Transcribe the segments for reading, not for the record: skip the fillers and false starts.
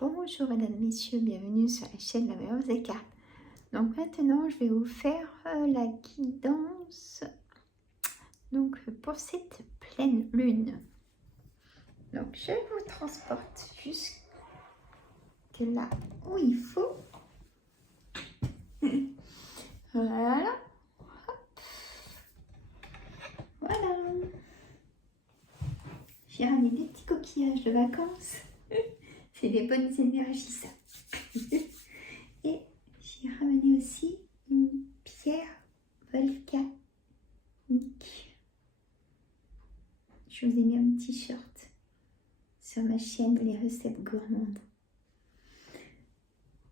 Bonjour mesdames, messieurs, bienvenue sur la chaîne La Meilleure des Cartes. Donc maintenant, je vais vous faire la guidance pour cette pleine lune. Donc je vous transporte jusque là où il faut. Voilà. Hop. Voilà. J'ai ramené des petits coquillages de vacances. C'est des bonnes énergies ça. Et j'ai ramené aussi une pierre volcanique. Je vous ai mis un t-shirt sur ma chaîne Les Recettes Gourmandes.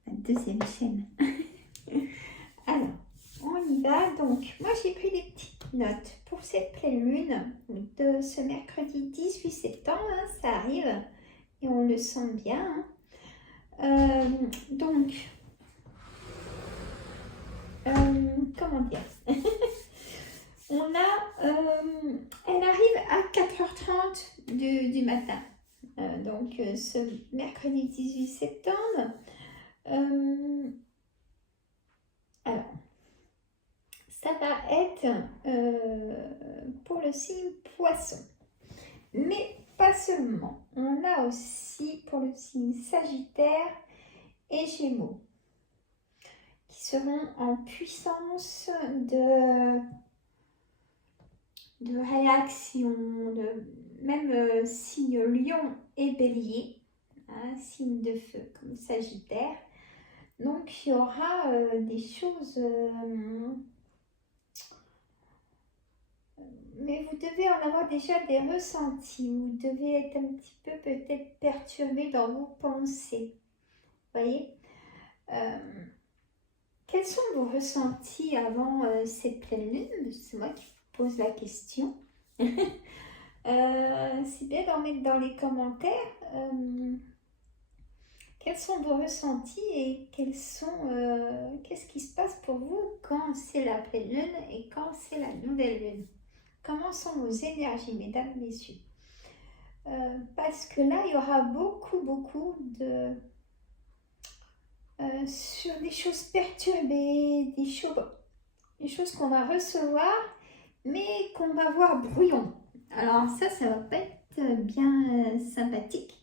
La deuxième chaîne. Alors, on y va. Donc, moi j'ai pris des petites notes pour cette pleine lune de ce mercredi 18 septembre. Hein, ça arrive et on le sent bien. Comment dire elle arrive à 4h30 du matin. Ce mercredi 18 septembre. Alors, ça va être pour le signe Poisson. Mais pas seulement. On a aussi pour le signe Sagittaire et Gémeaux qui seront en puissance de réaction, même signe Lion et Bélier, hein, signe de feu comme Sagittaire. Donc il y aura des choses, mais vous devez en avoir déjà des ressentis, vous devez être un petit peu peut-être perturbé dans vos pensées, vous voyez. Quels sont vos ressentis avant cette pleine lune? C'est moi qui vous pose la question. C'est bien d'en mettre dans les commentaires. Quels sont vos ressentis et qu'est-ce qui se passe pour vous quand c'est la pleine lune et quand c'est la nouvelle lune? Comment sont vos énergies, mesdames, messieurs? Parce que là, il y aura beaucoup de... sur des choses perturbées, des choses qu'on va recevoir, mais qu'on va voir brouillon. Alors ça va pas être bien sympathique.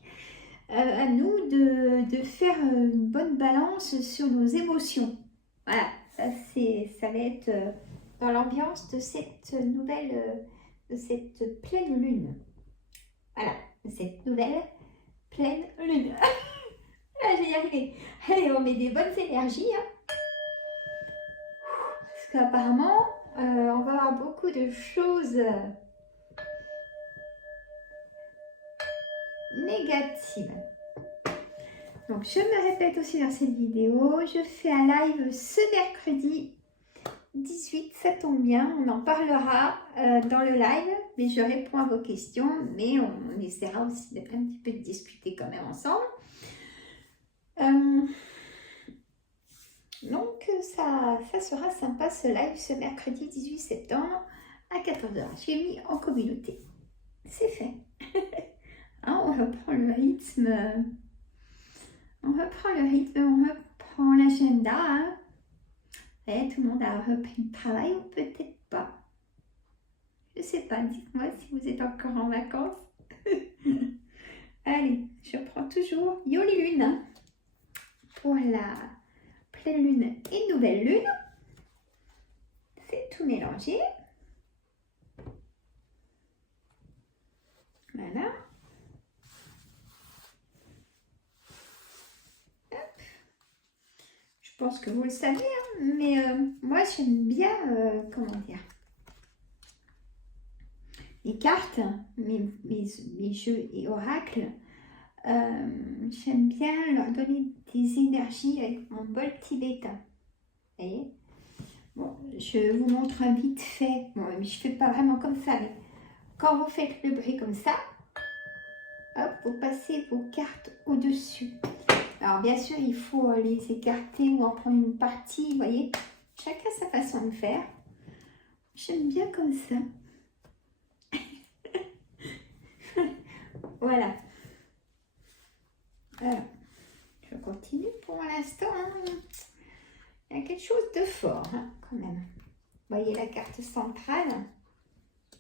À nous de faire une bonne balance sur nos émotions. Voilà, ça va être dans l'ambiance de cette de cette pleine lune. Voilà, de cette nouvelle pleine lune. Là, je vais y arriver. Allez, on met des bonnes énergies. Hein. Parce qu'apparemment, on va avoir beaucoup de choses négatives. Donc, je me répète aussi dans cette vidéo, je fais un live ce mercredi 18, ça tombe bien, on en parlera dans le live, mais je réponds à vos questions, mais on essaiera aussi un petit peu de discuter quand même ensemble. Donc, ça sera sympa ce live ce mercredi 18 septembre à 14h. Je l'ai mis en communauté. C'est fait. Hein, on reprend le rythme. On reprend l'agenda. Hein. Et tout le monde a repris le travail ou peut-être pas. Je ne sais pas, dites-moi si vous êtes encore en vacances. Allez, je prends toujours Yoli Lune hein, pour la pleine lune et nouvelle lune. C'est tout mélangé. Voilà. Je pense que vous le savez, hein, mais moi j'aime bien, comment dire, les cartes, mes jeux et oracles, j'aime bien leur donner des énergies avec mon bol tibétain. Vous voyez? Bon, je vous montre vite fait, bon, mais je ne fais pas vraiment comme ça, mais quand vous faites le bruit comme ça, hop, vous passez vos cartes au-dessus. Alors bien sûr, il faut les écarter ou en prendre une partie, vous voyez. Chacun sa façon de faire. J'aime bien comme ça. Voilà. continue pour l'instant. Hein. Il y a quelque chose de fort, hein, quand même. Vous voyez la carte centrale.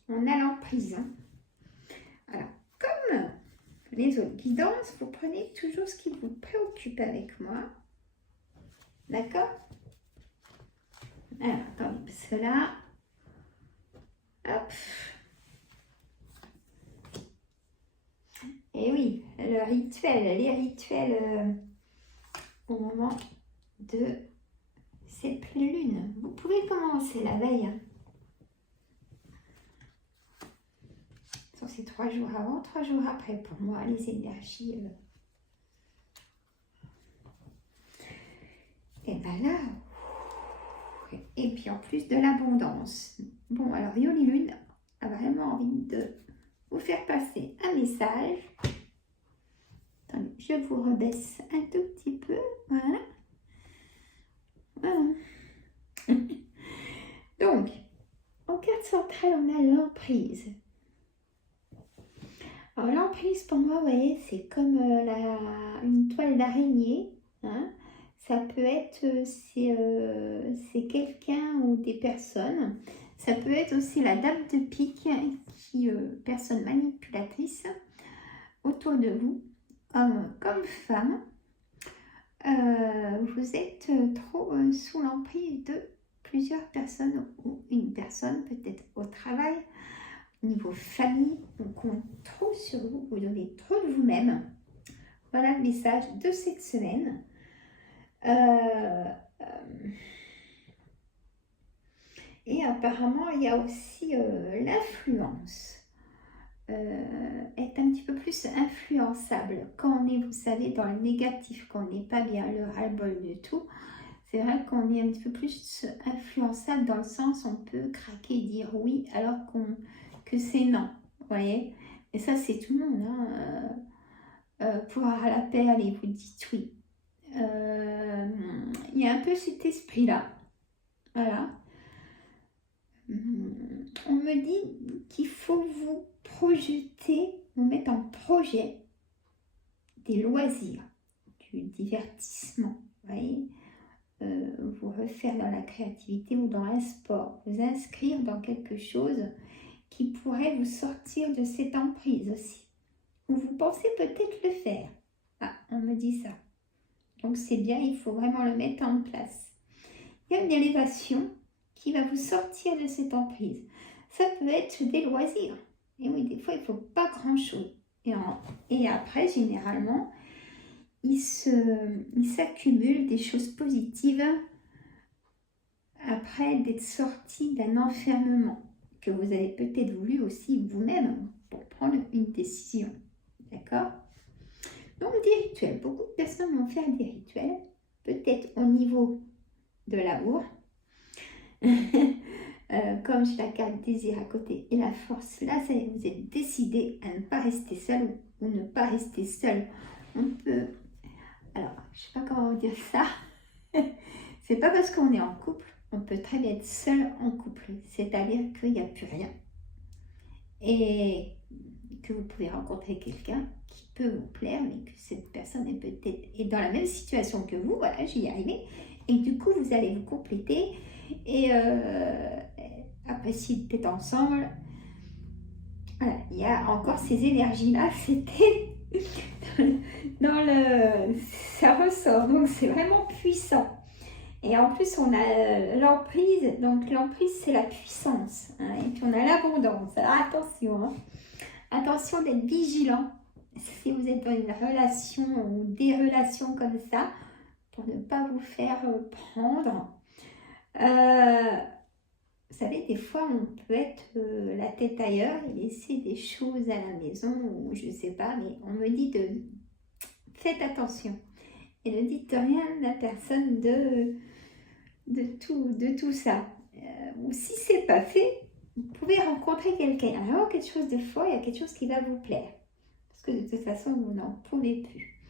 On a l'emprise. Hein. Alors, comme les autres guidances, vous prenez toujours ce qui vous préoccupe avec moi. D'accord? Alors, attendez, parce que là, hop. Et oui, le rituel, les rituels au moment de cette pleine lune. Vous pouvez commencer la veille. Hein. C'est 3 jours avant, 3 jours après pour moi, les énergies. Et ben là, et puis en plus de l'abondance. Bon, alors Yoni Lune a vraiment envie de vous faire passer un message. Attendez, je vous rebaisse un tout petit peu, voilà. Voilà. Donc, en carte centrale, on a l'emprise. Alors l'emprise pour moi, vous voyez, c'est comme une toile d'araignée. Hein. Ça peut être, c'est quelqu'un ou des personnes. Ça peut être aussi la dame de pique, qui personne manipulatrice autour de vous, homme comme femme. Vous êtes trop sous l'emprise de plusieurs personnes ou une personne, peut-être au travail. Niveau famille, on compte trop sur vous, vous donnez trop de vous-même. Voilà le message de cette semaine. Et apparemment, il y a aussi l'influence. Être un petit peu plus influençable. Quand on est, vous savez, dans le négatif, quand on n'est pas bien le ras-le-bol de tout, c'est vrai qu'on est un petit peu plus influençable dans le sens on peut craquer et dire oui alors que c'est non, vous voyez. Et ça, c'est tout le monde. Hein. Pour avoir la paix, allez, vous dites oui. Il y a un peu cet esprit-là. Voilà. On me dit qu'il faut vous projeter, vous mettre en projet des loisirs, du divertissement, vous voyez. Vous refaire dans la créativité ou dans un sport, vous inscrire dans quelque chose qui pourrait vous sortir de cette emprise aussi. Ou vous pensez peut-être le faire. Ah, on me dit ça. Donc c'est bien, il faut vraiment le mettre en place. Il y a une élévation qui va vous sortir de cette emprise. Ça peut être des loisirs. Et oui, des fois, il ne faut pas grand-chose. Et après, généralement, il s'accumule des choses positives après d'être sorti d'un enfermement que vous avez peut-être voulu aussi vous-même pour prendre une décision. D'accord? Donc, des rituels. Beaucoup de personnes vont faire des rituels, peut-être au niveau de l'amour. Comme j'ai la carte désir à côté et la force, là, ça y est, vous êtes décidé à ne pas rester seul ou ne pas rester seul. On peut... Alors, je ne sais pas comment vous dire ça. C'est pas parce qu'on est en couple, on peut très bien être seul en couple. C'est-à-dire qu'il n'y a plus rien. Et que vous pouvez rencontrer quelqu'un qui peut vous plaire, mais que cette personne est peut-être dans la même situation que vous. Voilà, j'y ai arrivé. Et du coup, vous allez vous compléter et apprécier d'être ensemble. Voilà, il y a encore ces énergies-là. C'était dans le... Ça ressort, donc c'est vraiment puissant. Et en plus, on a l'emprise. Donc l'emprise, c'est la puissance. Hein, et puis on a l'abondance. Alors attention, hein. Attention d'être vigilant. Si vous êtes dans une relation ou des relations comme ça, pour ne pas vous faire prendre. Vous savez, des fois, on peut être la tête ailleurs et laisser des choses à la maison, ou je ne sais pas, mais on me dit de... Faites attention. Et ne dites rien à la personne de tout ça. Ou si ce n'est pas fait, vous pouvez rencontrer quelqu'un. Il y a vraiment quelque chose de fort, il y a quelque chose qui va vous plaire. Parce que de toute façon, vous n'en pouvez plus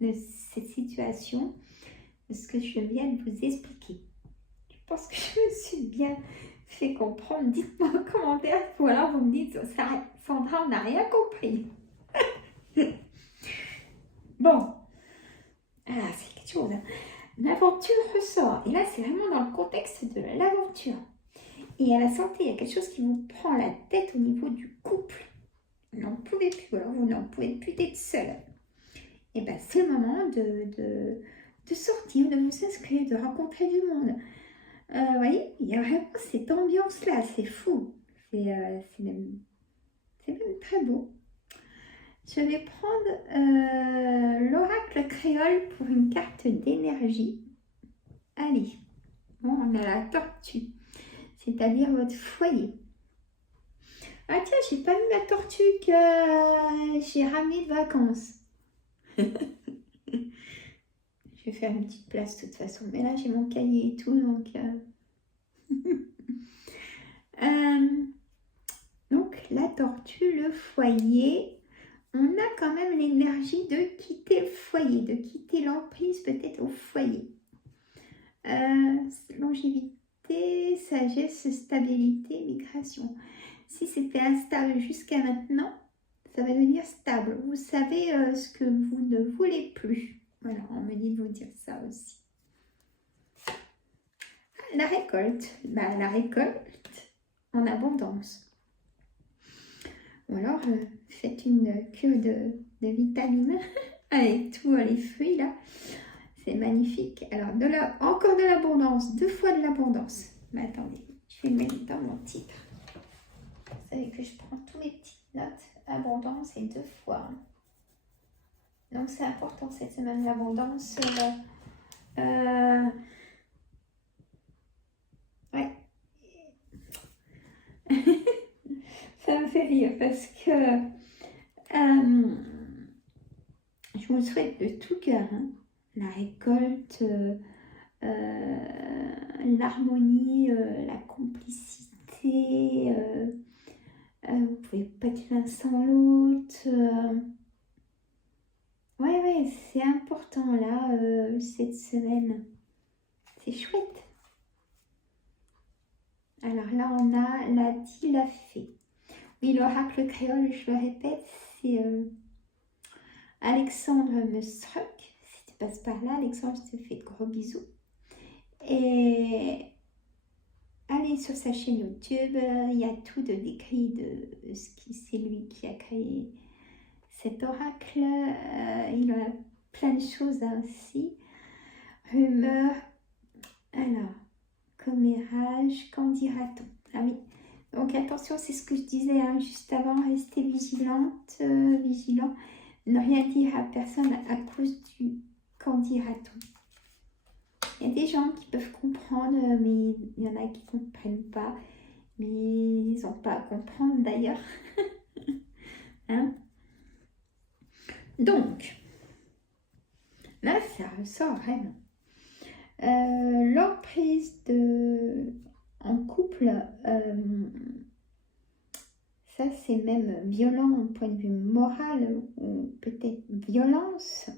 de cette situation, de ce que je viens de vous expliquer. Je pense que je me suis bien fait comprendre. Dites-moi en commentaire, ou alors vous me dites, Sandra, on n'a rien compris. Bon, Ah, c'est quelque chose. Hein. L'aventure ressort. Et là, c'est vraiment dans le contexte de l'aventure. Et à la santé, il y a quelque chose qui vous prend la tête au niveau du couple. Vous n'en pouvez plus, alors vous n'en pouvez plus d'être seul. Et bien, c'est le moment de sortir, de vous inscrire, de rencontrer du monde. Vous voyez, il y a vraiment cette ambiance-là, c'est fou. C'est même très beau. Je vais prendre l'oracle créole pour une carte d'énergie. Allez, bon, on a la tortue, c'est-à-dire votre foyer. Ah tiens, j'ai pas vu la tortue que j'ai ramenée de vacances. Je vais faire une petite place de toute façon. Mais là, j'ai mon cahier et tout, donc... donc, la tortue, le foyer. On a quand même l'énergie de quitter le foyer, de quitter l'emprise peut-être au foyer. Longévité, sagesse, stabilité, migration. Si c'était instable jusqu'à maintenant, ça va devenir stable. Vous savez ce que vous ne voulez plus. Voilà, on me dit de vous dire ça aussi. La récolte. La récolte en abondance. Ou alors, faites une cure de vitamines avec tous les fruits là. C'est magnifique. Alors, encore de l'abondance, 2 fois de l'abondance. Mais attendez, je vais le mettre dans mon titre. Vous savez que je prends tous mes petites notes. Abondance et 2 fois. Donc, c'est important cette semaine, l'abondance. Ouais. Ça me fait rire parce que je vous le souhaite de tout cœur. Hein. La récolte, l'harmonie, la complicité. Vous pouvez pas être l'un sans l'autre. Ouais, c'est important là, cette semaine. C'est chouette. Alors là, on a l'a dit, l'a fait. Oui, l'oracle créole, je le répète, c'est Alexandre Mestruck. Si tu passes par là, Alexandre, je te fais de gros bisous. Et allez sur sa chaîne YouTube, il y a tout de décrit de ce qui c'est lui qui a créé cet oracle. Il a plein de choses ainsi. Rumeur. Alors, commérage, qu'en dira-t-on? Ah oui. Donc attention, c'est ce que je disais hein, juste avant, restez vigilante, vigilant, ne rien dire à personne à cause du qu'en dira-t-on. Il y a des gens qui peuvent comprendre, mais il y en a qui ne comprennent pas, mais ils n'ont pas à comprendre d'ailleurs. Hein? Donc, là ça ressort vraiment. L'emprise en couple, ça c'est même violent au point de vue moral ou peut-être violence.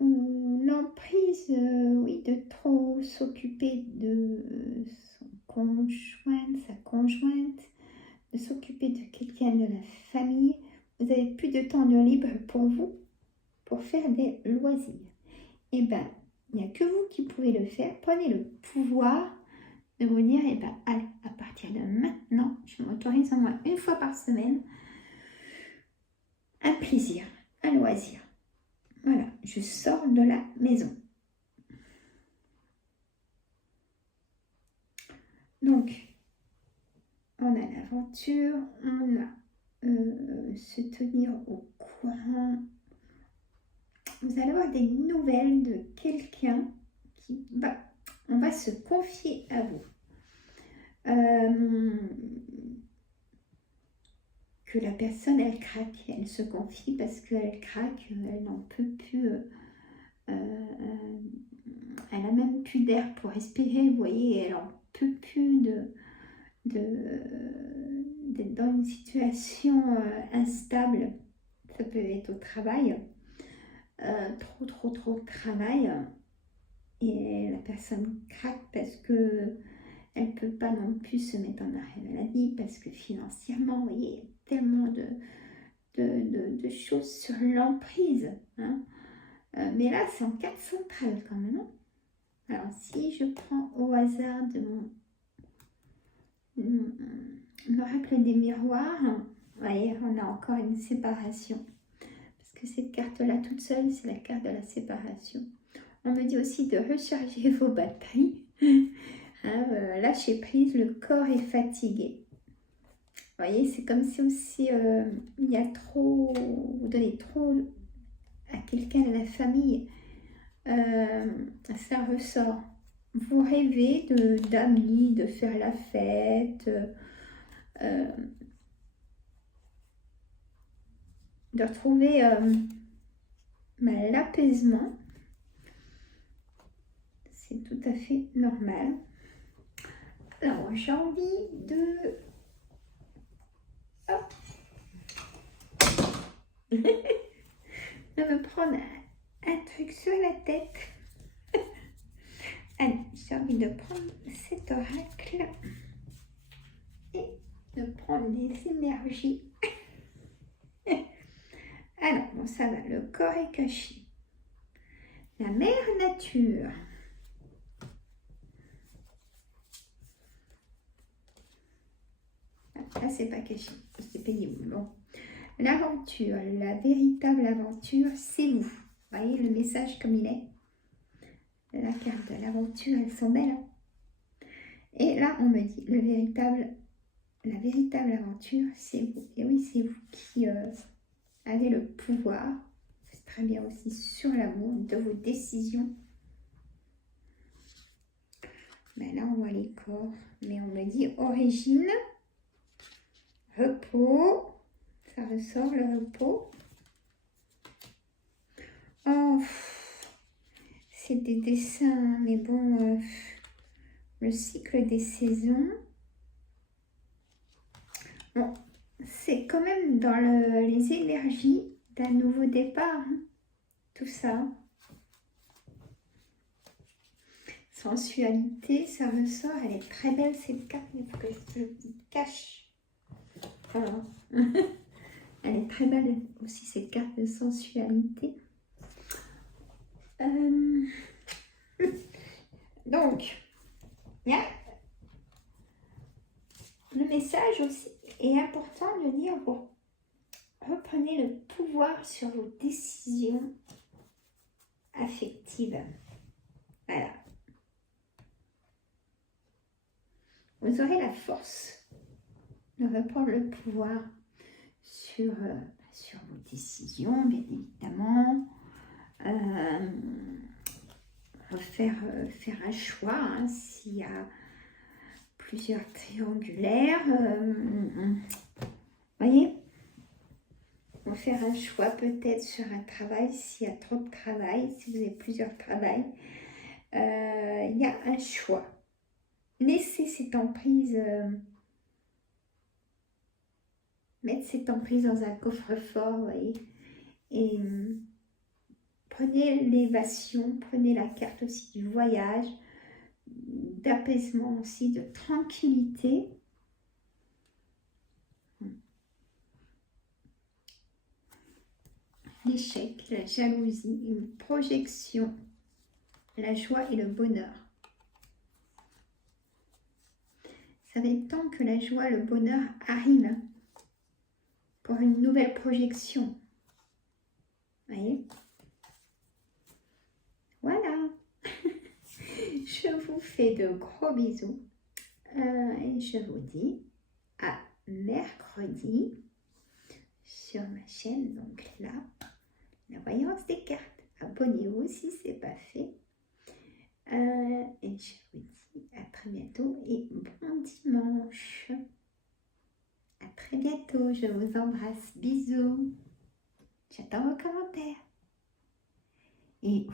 L'emprise, oui, de trop s'occuper de son conjoint, sa conjointe, de s'occuper de quelqu'un de la famille. Vous n'avez plus de temps de libre pour vous, pour faire des loisirs. Eh bien, il n'y a que vous qui pouvez le faire. Prenez le pouvoir de vous dire, eh bien, allez, à partir de maintenant, je m'autorise au moins une fois par semaine un plaisir, un loisir. Voilà, je sors de la maison. Donc, on a l'aventure, on a se tenir au courant. Vous allez avoir des nouvelles de quelqu'un qui va, on va se confier à vous. Que la personne, elle craque, elle se confie parce qu'elle craque, elle n'en peut plus, elle a même plus d'air pour respirer, vous voyez, elle n'en peut plus d'être dans une situation instable. Ça peut être au travail, trop de travail, et la personne craque parce que elle ne peut pas non plus se mettre en arrêt maladie parce que financièrement, vous voyez, tellement choses sur l'emprise. Hein. Mais là, c'est en carte centrale quand même. Hein. Alors, si je prends au hasard de mon l'oracle des miroirs, vous voyez, on a encore une séparation. Parce que cette carte-là toute seule, c'est la carte de la séparation. On me dit aussi de recharger vos batteries. Hein, lâcher prise, le corps est fatigué. Vous voyez, c'est comme si aussi il y a trop, vous donnez trop à quelqu'un de la famille. Ça ressort. Vous rêvez d'amis, de faire la fête, de retrouver l'apaisement. C'est tout à fait normal. Alors, j'ai envie de... Hop. de me prendre un truc sur la tête. Allez, j'ai envie de prendre cet oracle et de prendre les énergies. Alors, bon, ça va, le corps est caché. La mère nature. Là, c'est pas caché, c'est pénible. Bon. L'aventure, la véritable aventure, c'est vous. Vous voyez le message comme il est. La carte de l'aventure, elles sont belles. Hein. Et là, on me dit, la véritable aventure, c'est vous. Et oui, c'est vous qui avez le pouvoir. C'est très bien aussi sur l'amour de vos décisions. Ben là, on voit les corps. Mais on me dit origine, repos. Ça ressort le repos. Oh, c'est des dessins, mais bon, le cycle des saisons. Bon, c'est quand même dans les énergies d'un nouveau départ, hein, tout ça. Sensualité, ça ressort, elle est très belle cette carte, mais il faut que je le cache. Voilà. Elle est très belle aussi cette carte de sensualité. Donc, il y a le message aussi est important de dire, bon, reprenez le pouvoir sur vos décisions affectives. Voilà. Vous aurez la force de reprendre le pouvoir sur vos décisions, bien évidemment. Faire un choix, hein, s'il y a plusieurs triangulaires. Voyez, faire un choix peut-être sur un travail, s'il y a trop de travail, si vous avez plusieurs travails. Il y a un choix. Laissez cette emprise, mettre cette emprise dans un coffre-fort, vous voyez, et prenez l'évasion, prenez la carte aussi du voyage, d'apaisement aussi, de tranquillité. L'échec, la jalousie, une projection, la joie et le bonheur. Ça va être temps que la joie et le bonheur arrivent pour une nouvelle projection. Voyez? Voilà. Je vous fais de gros bisous. Et je vous dis à mercredi sur ma chaîne. Donc là, la voyance des cartes. Abonnez-vous si ce n'est pas fait. Et je vous dis à très bientôt et bon dimanche. À très bientôt. Je vous embrasse. Bisous. J'attends vos commentaires. Et...